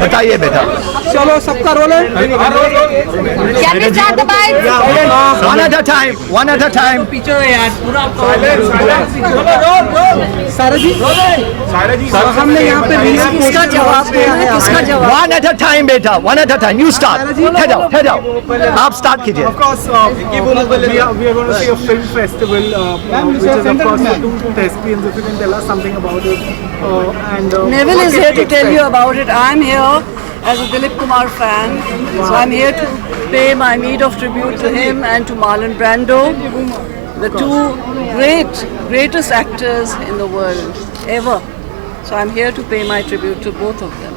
बताइए बेटा। चलो सबका रोल है। Can we start the bike? One at a time. One at a time. पीछे यार पूरा सारा जी हमने यहाँ पे किसका जवाब देना है? किसका जवाब? One at a time बेटा. One at a time. You start. Head out. Head out. आप start कीजिए. Of course, we are going to see a film festival, which is of course two thespians. If you can tell us something about it, and Neville is here to tell you about it. I'm here as a Dilip Kumar fan, so I'm here to pay my meed of tribute to him and to Marlon Brando, the two greatest actors in the world ever. So I'm here to pay my tribute to both of them.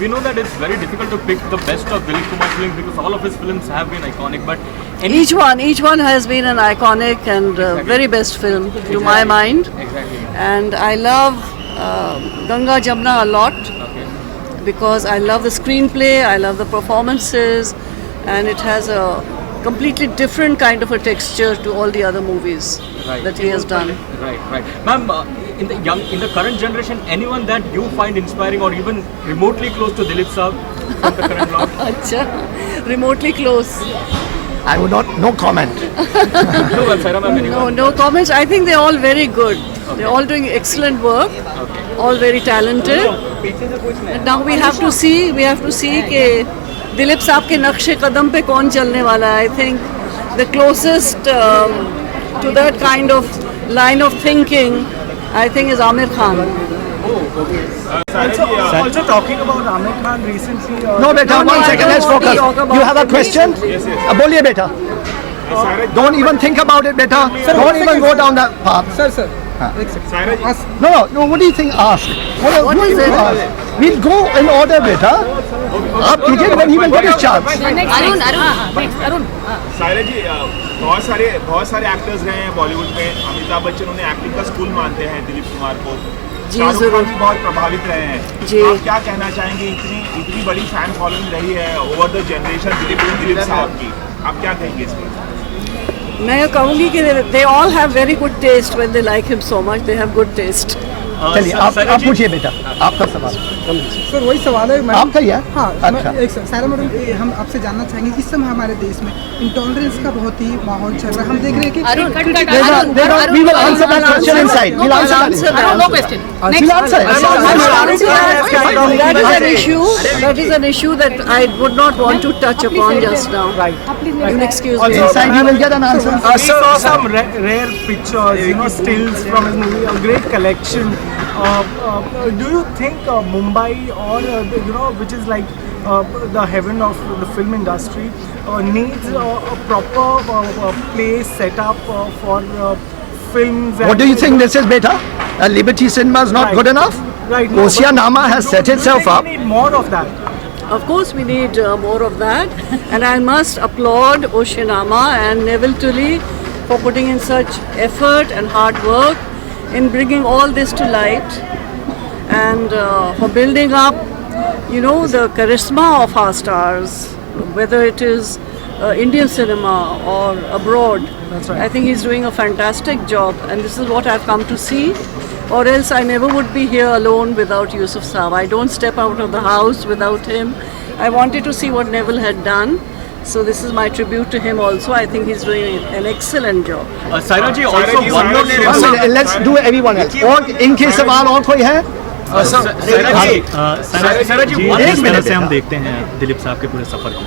We know that it's very difficult to pick the best of Dilip Kumar films because all of his films have been iconic. But Each one has been an iconic and very best film to my mind. Exactly. And I love Ganga Jamna a lot because I love the screenplay, I love the performances, and it has a completely different kind of a texture to all the other movies that he has done. Right. Ma'am, in the current generation, anyone that you find inspiring or even remotely close to Dilip sir from the current lot? Acha, remotely close. I would not. No comment. No, ma'am, Saira ma'am, anyone? No comments. I think they're all very good. They're all doing excellent work. All very talented. And now we have to see कि दिलीप साहब के नक्शे कदम पे कौन चलने वाला है. I think the closest to that kind of line of thinking, I think, is Amir Khan. also talking about Amir Khan recently. No बेटा. No, One I second. don't Let's want to focus. talk about You have a it. question? बोलिए बेटा. Don't even think about it बेटा. Don't even go down that path. Sir No. What do you think? Ask. What is do you it? ask? We'll go in order बेटा. आप कीजिए when he will get his chance. Arun. Saira जी, बहुत सारे actors रहे हैं बॉलीवुड में. अमिताभ बच्चन उन्हें acting का स्कूल मानते हैं दिलीप कुमार को. जी, शाहरुख जरूर. खान भी बहुत प्रभावित रहे हैं. जी. आप क्या कहना चाहेंगे? इतनी बड़ी फैन फॉलोइंग रही है ओवर द जनरेशन दिलीप साहब की. आप क्या कहेंगे इसमें? मैं ये कहूँगी कि they all have very good taste when they like him so much. They have good taste. चलिए आप पूछिए बेटा. आपका सवाल. सर वही सवाल है मैडम. आपका ही है? हाँ. अच्छा. एक सारा मैडम, हम आपसे जानना चाहेंगे इस समय हमारे देश में इंटॉलरेंस का बहुत ही माहौल चल रहा है. हम देख रहे हैं कि We will answer that question inside. We'll answer that. No question. We'll answer it. That is an issue that I would not want to touch upon just now. Right. You'll excuse me. Inside you will get an answer. We saw some rare pictures, stills from his movie, a great collection. Do you think Mumbai or which is like the heaven of the film industry needs a proper place set up for films? What do you think this is, beta? Liberty Cinema is not good enough? Right. Oceanama has set itself up. We need more of that. Of course, we need more of that, and I must applaud Oceanama and Neville Tully for putting in such effort and hard work in bringing all this to light, and for building up, the charisma of our stars, whether it is Indian cinema or abroad. That's right. I think he's doing a fantastic job, and this is what I've come to see. Or else I never would be here alone without Yusuf Saab. I don't step out of the house without him. I wanted to see what Neville had done. So this is my tribute to him also. I think he's doing an excellent job. Saira ji, also one more thing. One minute, let's do everyone else. और इनके सवाल और कोई है? सायरा जी, जिस तरह से हम देखते हैं दिलीप साहब के पूरे सफर को,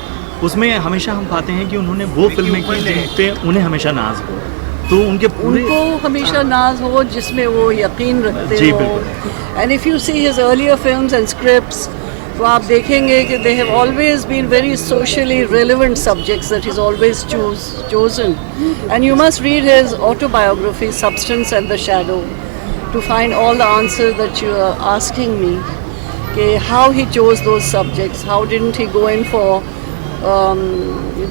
उसमें हमेशा हम पाते हैं कि उन्होंने वो फिल्में की जिन पे उन्हें हमेशा नाज हो, तो उनको हमेशा नाज हो जिसमें वो यकीन रखते हो. And if you see his earlier films and scripts, तो आप देखेंगे कि they have always been very socially relevant subjects that he's always chosen. And you must read his autobiography, Substance and the Shadow, to find all the answers that you are asking me. How he chose those subjects, how didn't he go in for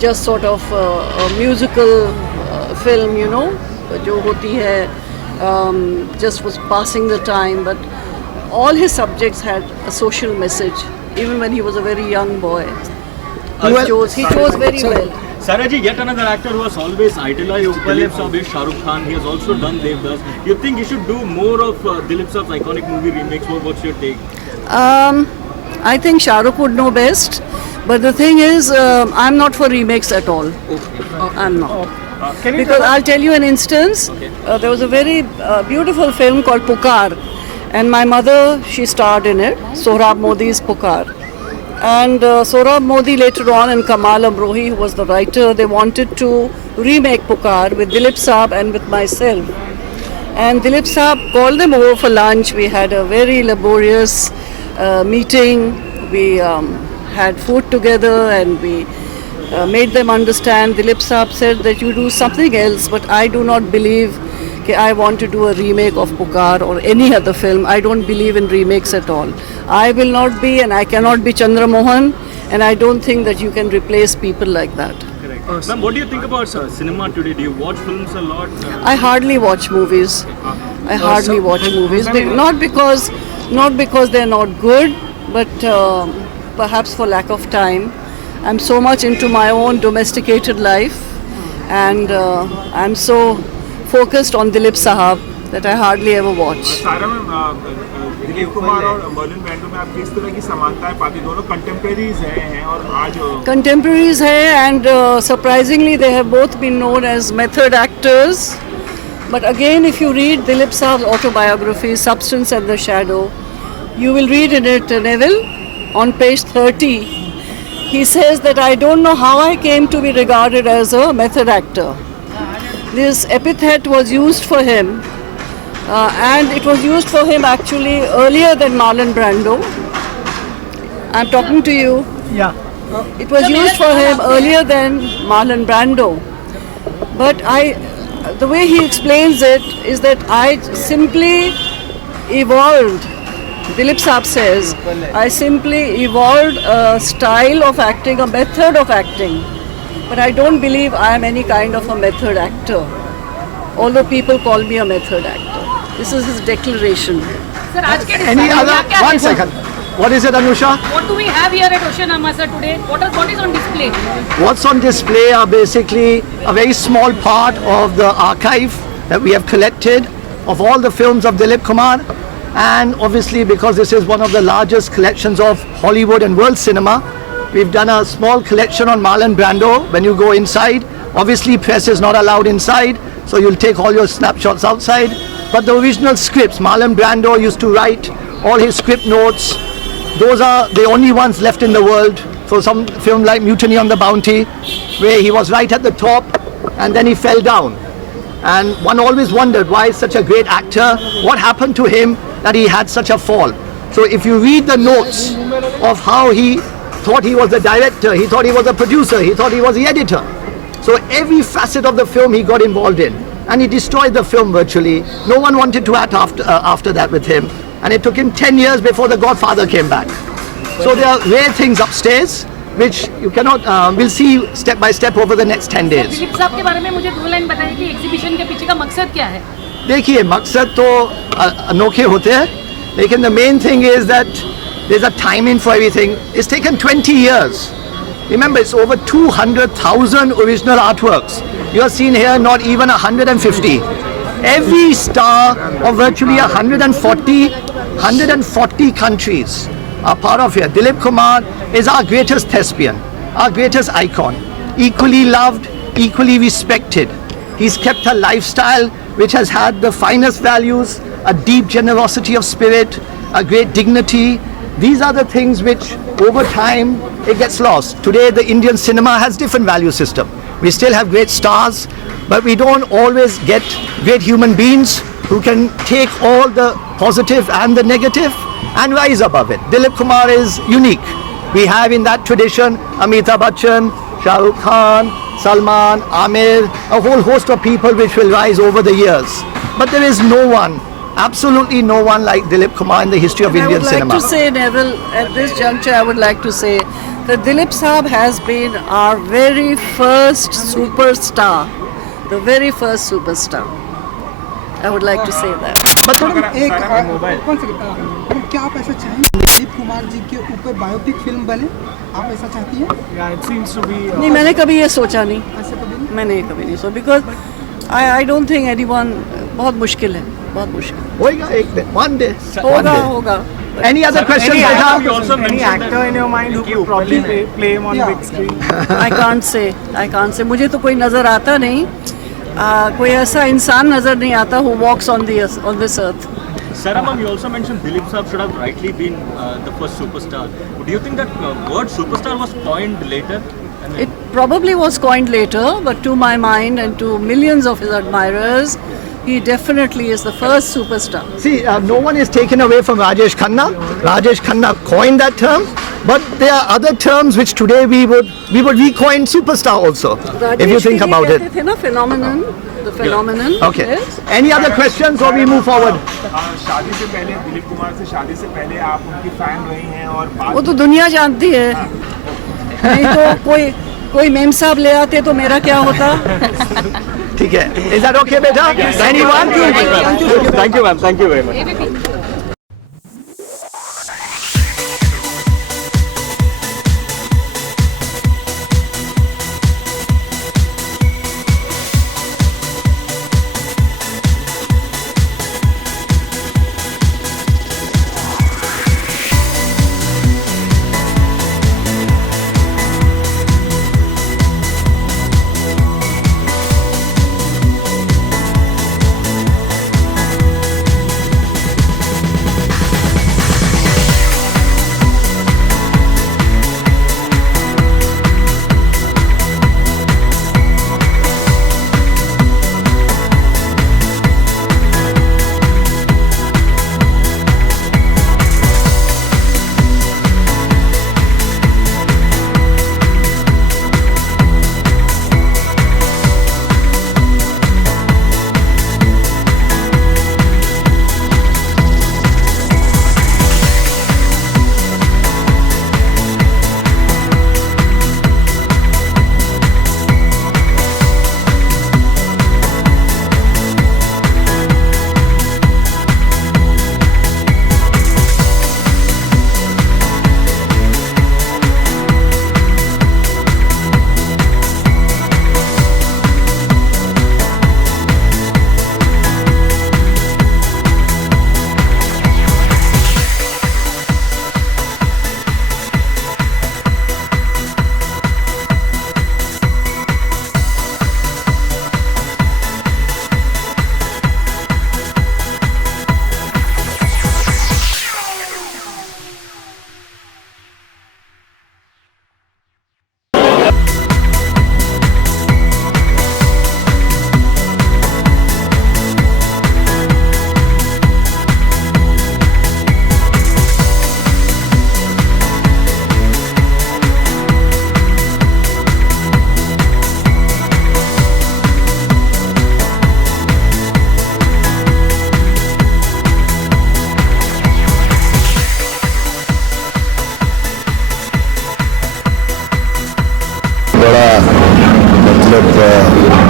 just sort of a musical film, जो होती है, just was passing the time, but all his subjects had a social message, even when he was a very young boy. He chose very well. Saira ji, yet another actor who has always idolized Dilip Saab is Shah Rukh Khan. He has also done Devdas. You think he should do more of Dilip Saab's iconic movie remakes? What's your take? I think Shah Rukh would know best. But the thing is, I'm not for remakes at all. I'm not. Can you Because tell us? I'll tell you an instance. There was a very beautiful film called Pukar, and my mother, she starred in it, Sohrab Modi's Pukar. And Sohrab Modi later on, and Kamal Amrohi, who was the writer, they wanted to remake Pukar with Dilip Saab and with myself. And Dilip Saab called them over for lunch. We had a very laborious meeting. We had food together and we made them understand. Dilip Saab said that you do something else, but I do not believe that I want to do a remake of Pukar or any other film. I don't believe in remakes at all. I will not be and I cannot be Chandra Mohan, and I don't think that you can replace people like that. Correct. Ma'am, what do you think about cinema today? Do you watch films a lot? I hardly watch movies. I hardly watch movies. Not because they're not good, but perhaps for lack of time. I'm so much into my own domesticated life, and I'm so focused on Dilip Sahab that I hardly ever watch. सारा में दिलीप कुमार और Merlin Brando में आप किस तरह की समानताएं पाती? दोनों कंटेम्प्रेरीज हैं और आज Contemporaries hai, and surprisingly they have both been known as method actors. But again, if you read Dilip Sahab's autobiography, Substance and the Shadow, you will read in it, Neville, on page 30, he says that I don't know how I came to be regarded as a method actor. This epithet was used for him, and it was used for him actually earlier than Marlon Brando. I'm talking to you. Yeah. It was used for him earlier than Marlon Brando. But the way he explains it is that I simply evolved, Dilip Saab says, I simply evolved a style of acting, a method of acting. But I don't believe I am any kind of a method actor, although people call me a method actor. This is his declaration. Sir, आज के Any display other? में क्या One है? second. What is it, Anusha? What do we have here at Ocean Amasa today? What is on display? What's on display are basically a very small part of the archive that we have collected of all the films of Dilip Kumar. And obviously, because this is one of the largest collections of Hollywood and world cinema, we've done a small collection on Marlon Brando. When you go inside, obviously press is not allowed inside, so you'll take all your snapshots outside. But the original scripts, Marlon Brando used to write all his script notes. Those are the only ones left in the world. So some film like Mutiny on the Bounty, where he was right at the top and then he fell down. And one always wondered why such a great actor, what happened to him that he had such a fall. So if you read the notes of how he thought he was the director, he thought he was a producer, he thought he was the editor. So every facet of the film he got involved in. And he destroyed the film virtually. No one wanted to act after that with him. And it took him 10 years before The Godfather came back. So there are rare things upstairs which you cannot, we'll see step by step over the next 10 days. Dilip साहब के बारे में मुझे 2 line बताइए कि exhibition के पीछे का मकसद क्या है? देखिए मकसद तो अनोखे होते हैं, लेकिन the main thing is that there's a timing for everything. It's taken 20 years. Remember, it's over 200,000 original artworks. You are seeing here not even 150. Every star of virtually 140 countries are part of here. Dilip Kumar is our greatest thespian, our greatest icon, equally loved, equally respected. He's kept a lifestyle which has had the finest values, a deep generosity of spirit, a great dignity. These are the things which over time it gets lost. Today the Indian cinema has different value system. We still have great stars, but we don't always get great human beings who can take all the positive and the negative and rise above it. Dilip Kumar is unique. We have in that tradition Amitabh Bachchan, Shah Rukh Khan, Salman, Amir, a whole host of people which will rise over the years. But there is no one, absolutely no one like Dilip Kumar in the history of Indian cinema. I would like to say, Neville, at this juncture, I would like to say that Dilip Saab has been our very first superstar, the very first superstar. I would like to say that. एक कौन सा क्या आप ऐसा चाहेंगे दिलीप कुमार जी के ऊपर biopic film बने? आप ऐसा चाहती हैं? Yeah, it seems to be. नहीं, मैंने कभी ये सोचा नहीं. ऐसा कभी नहीं? मैंने कभी नहीं सोचा because I don't think anyone, बहुत मुश्किल है, बहुत मुश्किल. होगा एक दिन, one day. होगा. Any other questions, Any actor, beta? you also any actor in your mind who could probably play him on big screen? I can't say. मुझे तो कोई नज़र आता नहीं. कोई ऐसा इंसान नज़र नहीं आता who walks on this earth. Sarah ma'am, you also mentioned Dilip Saab should have rightly been the first superstar. Do you think that word superstar was coined later? It probably was coined later, but to my mind and to millions of his admirers, he definitely is the first superstar. See, no one is taken away from Rajesh Khanna. Rajesh Khanna coined that term, but there are other terms which today we would recoin superstar also, if you think about it. कहते थे ना phenomenon, the phenomenon. Okay. Yes. Any other questions or we move forward? शादी से पहले दिलीप कुमार से शादी से पहले आप उनकी फैन रही हैं और वो तो दुनिया जानती है. नहीं तो कोई मेम साहब ले आते तो मेरा क्या होता? ठीक है. Is that okay, beta? Anyone? Thank you ma'am, thank you very much.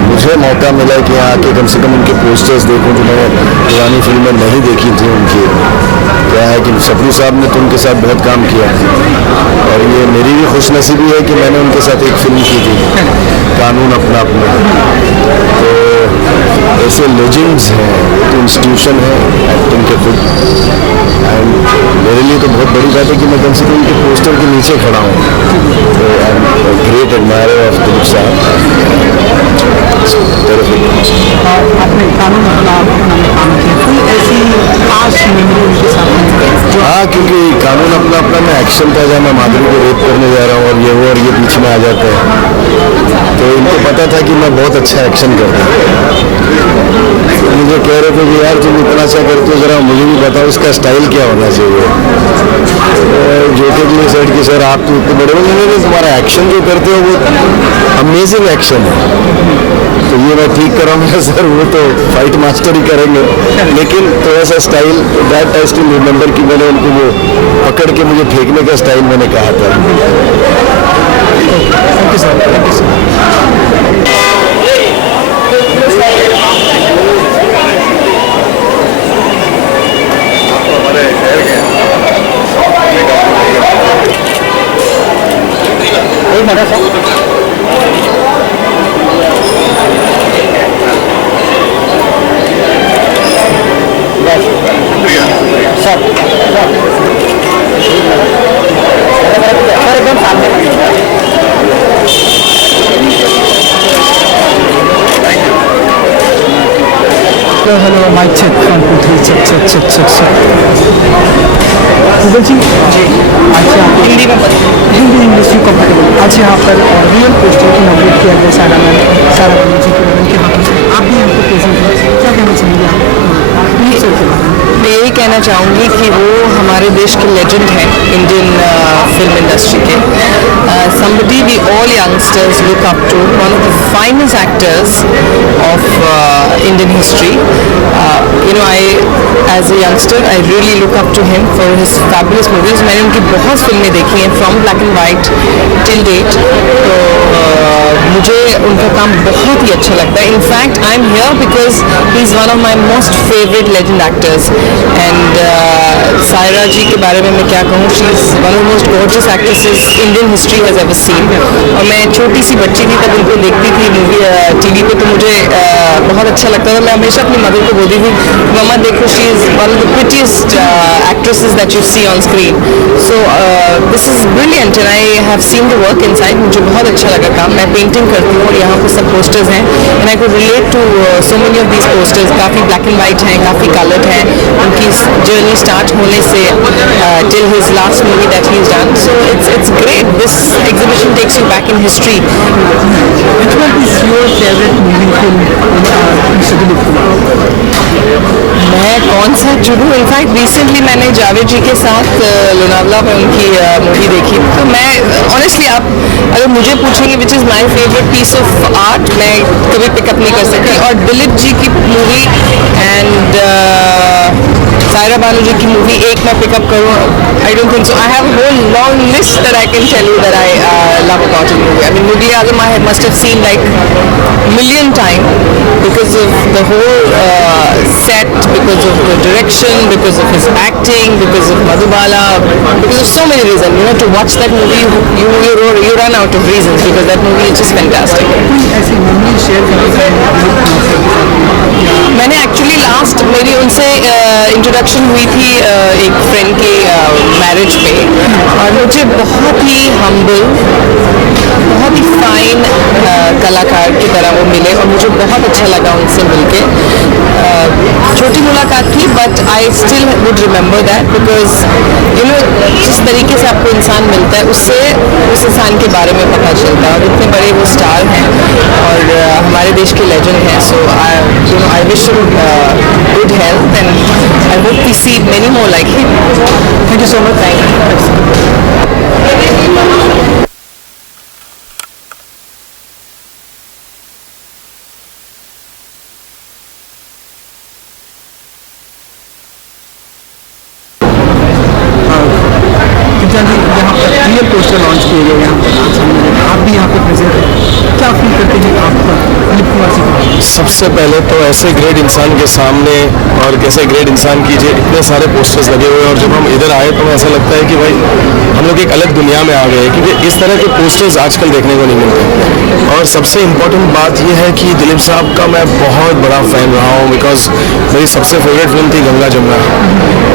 मुझे मौका मिला कि यहाँ आके कम से कम उनके पोस्टर्स देखूं जो मैंने पुरानी फिल्में नहीं देखी थी उनकी. क्या है कि सफरू साहब ने तो उनके साथ बहुत काम किया और ये मेरी भी खुशनसीबी है कि मैंने उनके साथ एक फिल्म की थी कानून अपना अपना. तो ऐसे लेजेंड्स हैं, वो तो इंस्टीट्यूशन है एक्टिंग के खुद. एंड मेरे लिए तो बहुत बड़ी बात है कि मैं कम से कम उनके पोस्टर के नीचे खड़ा हूँ. तो I am great admirer of Dilip साहब. आपने कानून अपना में काम किया, कोई ऐसी खास मेमोरी उनके साथ? हाँ, क्योंकि कानून अपना अपना में एक्शन था जहाँ मैं माधुरी को रेप करने जा रहा हूँ और ये वो और ये बीच में आ जाता है. तो इनको पता था कि मैं बहुत अच्छा एक्शन करता हूँ. मुझे कह रहे थे कि यार तुम इतना अच्छा करते हो, जरा मुझे भी बताओ इसका स्टाइल क्या होना चाहिए. जो कि भी सेट कि सर आप तो इतने बड़े बड़े, तुम्हारा एक्शन जो करते हो वो अमेजिंग एक्शन है. तो ये मैं ठीक कराऊंगा सर, वो तो फाइट मास्टर ही करेंगे, लेकिन थोड़ा सा style that I still remember कि मैंने उनको वो पकड़ के मुझे फेंकने का स्टाइल मैंने कहा था. Thank you sir. Thank you sir. Sir hello mic check 1 2 3 check Google ji अच्छा हिंदी में हिंदी इंग्लिश यू कंफर्टेबल आज यहाँ पर रियल पोस्टर इनॉग्रेट किया गया सारा बानू जी के हाथों से आप भी हमको प्रेजेंट हैं क्या कहना चाहेंगे आप सर के बारे में? मैं यही कहना चाहूँगी कि वो हमारे देश के लेजेंड हैं इंडियन फिल्म इंडस्ट्री के somebody we all youngsters look up to, one of the finest actors of Indian history. As a youngster I really look up to him for his fabulous movies. मैंने उनकी बहुत फिल्में देखी हैं from black and white till date, तो मुझे उनका काम बहुत ही अच्छा लगता है. In fact I am here because he is one of my most favourite legend actors. And Saira ji के बारे में मैं क्या कहूँ, she is one of most gorgeous actresses Indian history has ever seen. और मैं छोटी सी बच्ची थी तब उनको देखती थी मूवी टीवी पे, तो मुझे बहुत अच्छा लगता था. मैं हमेशा अपनी मदर को बोलती थी, मम्मा देखो she is one of the prettiest actresses that you see on screen. So this is brilliant and I have seen the work inside. मुझे बहुत अच्छा लगा काम. मैं पेंटिंग करती हूँ और यहाँ पर सब पोस्टर्स हैं and I could relate to so many of these posters. काफ़ी ब्लैक एंड वाइट हैं, काफ़ी कलर्ड हैं. उनकी जर्नी स्टार्ट होने से till his last movie that he is done. So it's great. This exhibition takes you back in history. Which one is your favorite movie film Mr. Dilip Kumar? मैं कौन सा चुनूँ? In fact recently मैंने जावेद जी के साथ लोनावला में उनकी मूवी देखी. तो मैं ऑनेस्टली, आप अगर मुझे पूछेंगे which is my favourite piece of art, मैं कभी पिकअप नहीं कर सकती. और दिलीप जी की मूवी एंड सायरा बानू जी की मूवी एक मैं पिकअप करूँ, I don't think so. I have a whole long list that I can tell you that I love about इन movie. I mean Mughal-e Azam I must have seen like million times because of the whole set, because of the direction, because of his acting, because of Madhubala, because of so many reasons. You know, to watch that movie, you run out of reasons because that movie is just fantastic. ऐसी memory share करना मैंने actually last मेरी उनसे introduction हुई थी एक friend के marriage पे, और मुझे बहुत ही हम्बल, बहुत ही फाइन कलाकार की तरह वो मिले और मुझे बहुत अच्छा लगा उनसे मिलके. छोटी मुलाकात थी but I still would remember that because you know जिस तरीके से आपको इंसान मिलता है उससे उस इंसान के बारे में पता चलता है. और इतने बड़े वो स्टार हैं और हमारे देश के लेजेंड हैं. So I wish good health and I hope we see many more like him. Thank you so much. Thank you. यहाँ पर रियल पोस्टर लॉन्च किए गए यहाँ पर आप भी यहाँ पे प्रेजेंट हैं. क्या फील करते हैं आप दिलीप कुमार जी? सबसे पहले तो ऐसे ग्रेट इंसान के सामने और कैसे ग्रेट इंसान की इतने सारे पोस्टर्स लगे हुए, और जब हम इधर आए तो ऐसा लगता है कि भाई हम लोग एक अलग दुनिया में आ गए हैं, क्योंकि इस तरह के पोस्टर्स आजकल देखने को नहीं मिलते. और सबसे इम्पोर्टेंट बात यह है कि दिलीप साहब का मैं बहुत बड़ा फ़ैन रहा हूँ, बिकॉज मेरी सबसे फेवरेट फिल्म थी गंगा जमुना.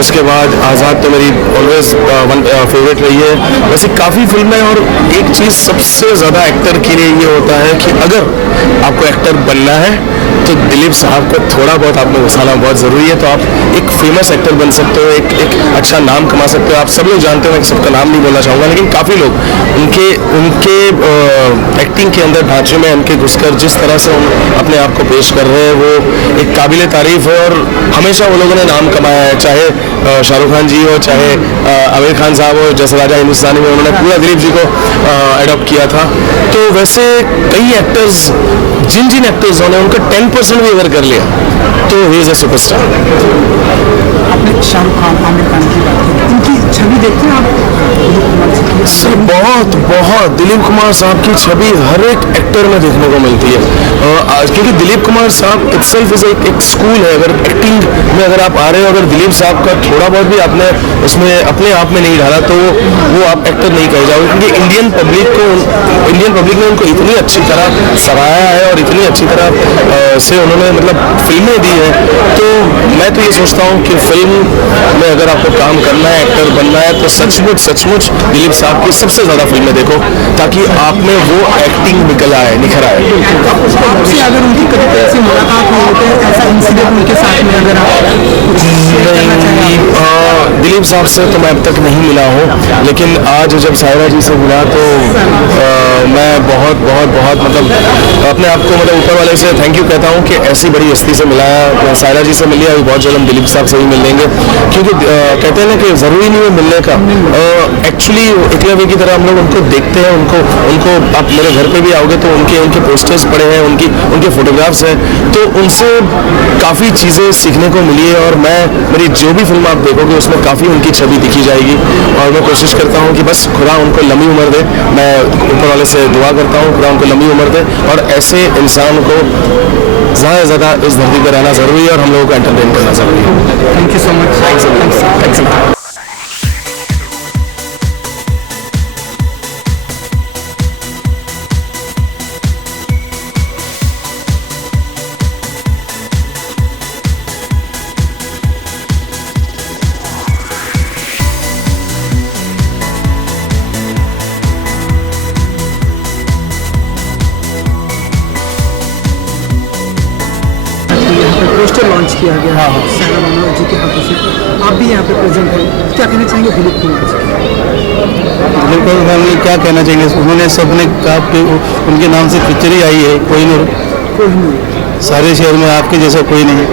उसके बाद आज़ाद तो मेरी ऑलवेज वन फेवरेट रही है. वैसे काफ़ी फिल्में, और एक चीज़ सबसे ज़्यादा एक्टर के लिए ये होता है कि अगर आपको एक्टर बनना है तो दिलीप साहब को थोड़ा बहुत आप में घुसाना बहुत ज़रूरी है, तो आप एक फेमस एक्टर बन सकते हो, एक अच्छा नाम कमा सकते हो. आप सब लोग जानते हो, मैं सबका नाम नहीं बोलना चाहूँगा, लेकिन काफ़ी लोग उनके एक्टिंग के अंदर ढांचे में उनके घुसकर जिस तरह से अपने आप को पेश कर रहे हैं वो एक काबिल तारीफ़ है. और हमेशा वो लोगों ने नाम कमाया है, चाहे शाहरुख खान जी हो, चाहे आमिर खान साहब हो, जैसे राजा हिंदुस्तानी में उन्होंने पूरा दिलीप जी को एडॉप्ट किया था. तो वैसे कई एक्टर्स, जिन एक्टर्स ने उनका 10% भी अगर कर लिया तो ही इज़ अ सुपरस्टार. आपने शाहरुख खान, आमिर खान की बात की, उनकी छवि देखते हैं आप? सर बहुत दिलीप कुमार साहब की छवि हर एक एक्टर में देखने को मिलती है, क्योंकि दिलीप कुमार साहब इटसेल्फ इज एक स्कूल है. अगर एक्टिंग में अगर आप आ रहे हो, अगर दिलीप साहब का थोड़ा बहुत भी आपने उसमें अपने आप में नहीं डाला तो वो आप एक्टर नहीं कहे जाओगे, क्योंकि इंडियन पब्लिक ने उनको इतनी अच्छी तरह सराहा है और इतनी अच्छी तरह से उन्होंने मतलब फिल्में दी है. तो मैं तो ये सोचता हूँ कि फिल्म में अगर आपको काम करना है, एक्टर बनना है, तो सचमुच दिलीप साहब की सबसे ज़्यादा फिल्में देखो, ताकि आप में वो एक्टिंग निकल आए, निखर आए। आपसे अगर उनकी कभी ऐसी मुलाकात हुई तो ऐसा इंसिडेंट उनके साथ में अगर आप दिलीप साहब से तो मैं अब तक नहीं मिला हूँ, लेकिन आज जब सायरा जी से मिला तो मैं बहुत बहुत बहुत मतलब अपने आप को मतलब ऊपर वाले से थैंक यू कहता हूँ कि ऐसी बड़ी हस्ती से मिलाया। सायरा जी से मिली, अभी बहुत जल्द हम दिलीप साहब से ही मिल लेंगे, क्योंकि कहते हैं ना कि ज़रूरी नहीं है मिलने का। एक्चुअली एकलव्य की तरह हम लोग उनको देखते हैं, उनको आप मेरे घर पे भी आओगे तो उनके पोस्टर्स पड़े हैं, उनके फोटोग्राफ्स हैं, तो उनसे काफ़ी चीज़ें सीखने को मिली है। और मेरी जो भी फिल्म आप देखोगे उसमें काफ़ी उनकी छवि दिखी जाएगी, और मैं कोशिश करता हूँ कि बस खुदा उनको लंबी उम्र दे। मैं ऊपर वाले से दुआ करता हूँ खुदा उनको लंबी उम्र दे, और ऐसे इंसान को ज़्यादा से ज़्यादा इस धरती पर रहना ज़रूरी है और हम लोगों को एंटरटेन करना ज़रूरी है। Thank you so much. Thanks. Poster launch किया गया है सायरा बानो जी के हाथों से, आप भी यहाँ पे प्रेजेंट हैं, क्या कहना चाहेंगे दिलीप कुमार जी? दिलीप कुमार ने क्या कहना चाहेंगे, उन्होंने सबने कहा कि उनके नाम से पिक्चर ही आई है, कोई नहीं, सारे शहर में आपके जैसा कोई नहीं,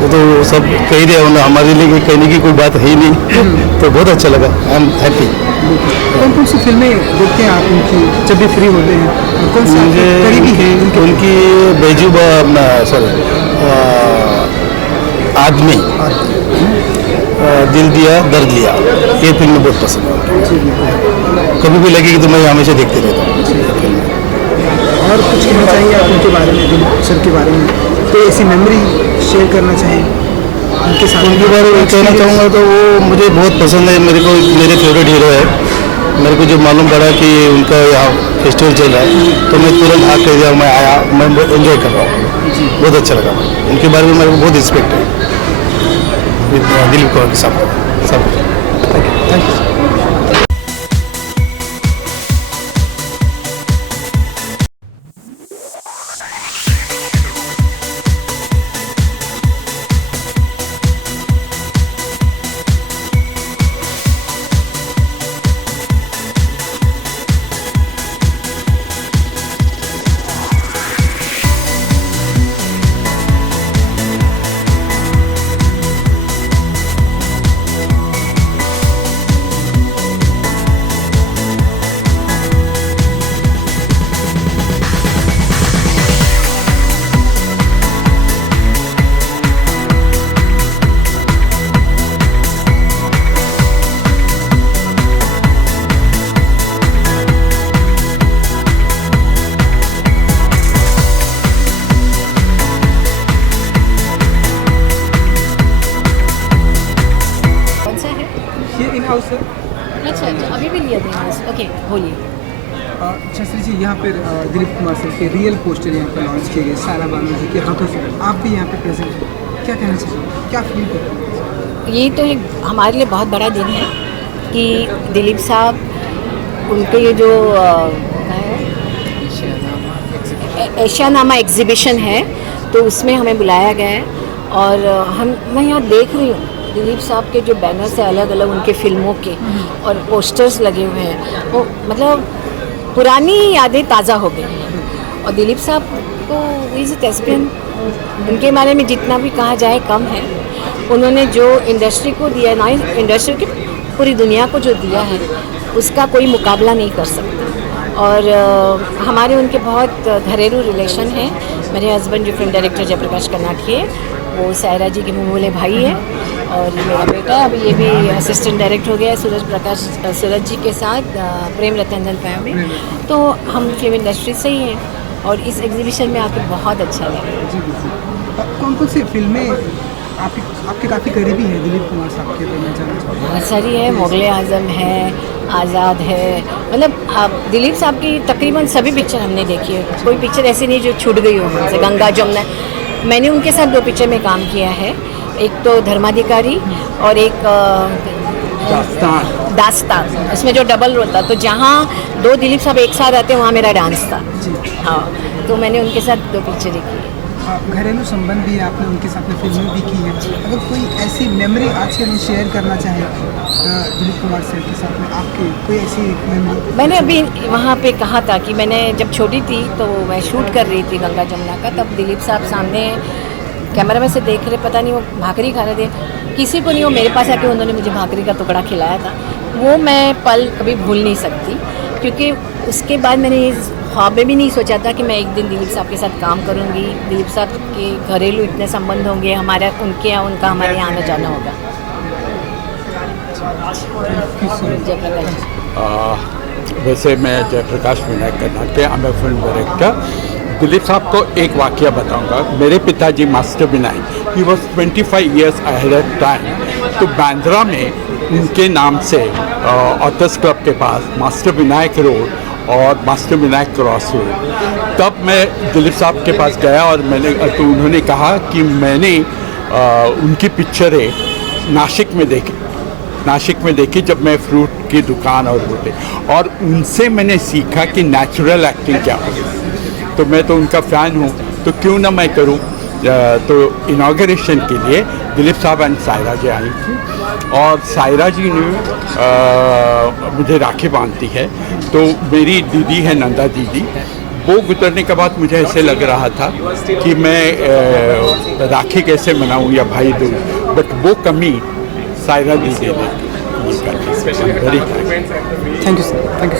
वो तो सब कह रहे हैं, हमारे लिए कहने की कोई बात है ही नहीं। तो बहुत अच्छा लगा, आई एम हैप्पी। कौन कौन सी फिल्में देखते हैं आप उनकी जब भी फ्री होते हैं, और कौन सी मुझे करीबी है उनकी बेजुबा आदमी, दिल दिया दर्द लिया, ये फिल्में बहुत पसंद है, कभी भी लगेगी तो मैं हमेशा देखते रहता हूँ। और कुछ कहना चाहिए आप उनके बारे में, दिलीप सर के बारे में, कोई ऐसी मेमोरी शेयर करना चाहें उनके साथ? उनके बारे में कहना चाहूँगा तो वो मुझे बहुत पसंद है, मेरे फेवरेट हीरो है। मेरे को जब मालूम पड़ा कि उनका यहाँ फेस्टिवल चल रहा है तो मैं तुरंत आकर जब मैं आया, मैं एंजॉय कर रहा हूँ, बहुत अच्छा लगा। उनके बारे में मेरे को बहुत रिस्पेक्ट है, दिलीप कुमार के साथ सब। Thank you. अच्छा अच्छा, अभी भी लिया था। ओके, बोलिए। छत्री जी, यहाँ पर दिलीप कुमार सर के रियल पोस्टर यहाँ पर लॉन्च किए गए सायरा बानो जी के हाथों से, आप भी यहाँ पे प्रेजेंट हैं, क्या कहना चाहिए, क्या फील करते हैं? ये तो एक हमारे लिए बहुत बड़ा दिन है कि दिलीप साहब, उनके ये जो एशियानामा एग्जीबिशन है तो उसमें हमें बुलाया गया है, और मैं यहाँ देख रही हूँ दिलीप साहब के जो बैनर्स है अलग अलग उनके फिल्मों के, और पोस्टर्स लगे हुए हैं, वो मतलब पुरानी यादें ताज़ा हो गई हैं। और दिलीप साहब को इज़ टेस्पियन, उनके बारे में जितना भी कहा जाए कम है। उन्होंने जो इंडस्ट्री को दिया ना, इंडस्ट्री की पूरी दुनिया को जो दिया है उसका कोई मुकाबला नहीं कर सकता। और हमारे उनके बहुत घरेलू रिलेशन हैं। मेरे हस्बैंड जो फिल्म डायरेक्टर जयप्रकाश कर्नाटकी है, वो सायरा जी के मुँह बोले भाई है, और मेरा बेटा अभी ये भी असिस्टेंट डायरेक्टर हो गया है सूरज जी के साथ प्रेम रतन धन पाया में। तो हम फिल्म इंडस्ट्री से ही हैं, और इस एग्जीबिशन में आकर बहुत अच्छा लगा। कौन कौन सी फिल्में आपके काफ़ी करीबी हैं दिलीप कुमार साहब के? मैं जानना चाहूँगा। बहुत सारी है, मुग़ल आज़म है, आज़ाद है, मतलब दिलीप साहब की तकरीबन सभी पिक्चर हमने देखी है, कोई पिक्चर ऐसी नहीं जो छूट गई हो हमसे। गंगा जमुना, मैंने उनके साथ 2 पिक्चर में काम किया है, एक तो धर्माधिकारी और एक दास्तान, उसमें जो डबल रोल था, तो जहाँ 2 दिलीप साहब एक साथ आते वहाँ मेरा डांस था। हाँ, तो मैंने उनके साथ 2 पिक्चरें की। घरेलू संबंध भी आपने उनके साथ में फिल्में भी की है, अगर कोई ऐसी मेमोरी आज के रोज शेयर करना चाहे दिलीप कुमार सर के साथ में, आपकी कोई ऐसी मेमोरी? मैंने अभी वहाँ पे कहा था कि मैंने जब छोटी थी तो मैं शूट कर रही थी गंगा जमुना का, तब दिलीप साहब सामने कैमरा में से देख रहे, पता नहीं वो भाकरी खा रहे थे, किसी को नहीं, वो मेरे पास आके उन्होंने मुझे भाकरी का टुकड़ा खिलाया था। वो मैं पल कभी भूल नहीं सकती, क्योंकि उसके बाद मैंने ख्वाब में भी नहीं सोचा था कि मैं एक दिन दिलीप साहब के साथ काम करूंगी। दिलीप साहब के घरेलू इतने संबंध होंगे, हमारा उनके यहाँ उनका हमारे यहाँ आना जाना होगा। वैसे मैं Jaiprakash Vinayak Karnatak, I am film director. Dilip Sahab को एक वाकया बताऊंगा। मेरे पिताजी master Vinayak, he was 25 years ahead of time, तो बांद्रा में उनके नाम से ऑथर्स क्लब के पास मास्टर विनायक रोड और मास्टर विनायक क्रॉस रोड, तब मैं दिलीप साहब के पास गया और तो उन्होंने कहा कि मैंने उनकी पिक्चरें नासिक में देखी जब मैं फ्रूट की दुकान और वो थे, और उनसे मैंने सीखा कि नेचुरल एक्टिंग क्या होती है। तो मैं तो उनका फ़ैन हूँ, तो क्यों ना मैं करूँ। तो इनाग्रेशन के लिए दिलीप साहब एंड सायरा जी आई थी, और सायरा जी ने मुझे राखी बांधती है, तो मेरी दीदी है नंदा दीदी, वो गुजरने के बाद मुझे ऐसे लग रहा था कि मैं राखी कैसे मनाऊँ या भाई दूँ, बट वो कमी सायरा दीदी ने। Thank you sir, thank you.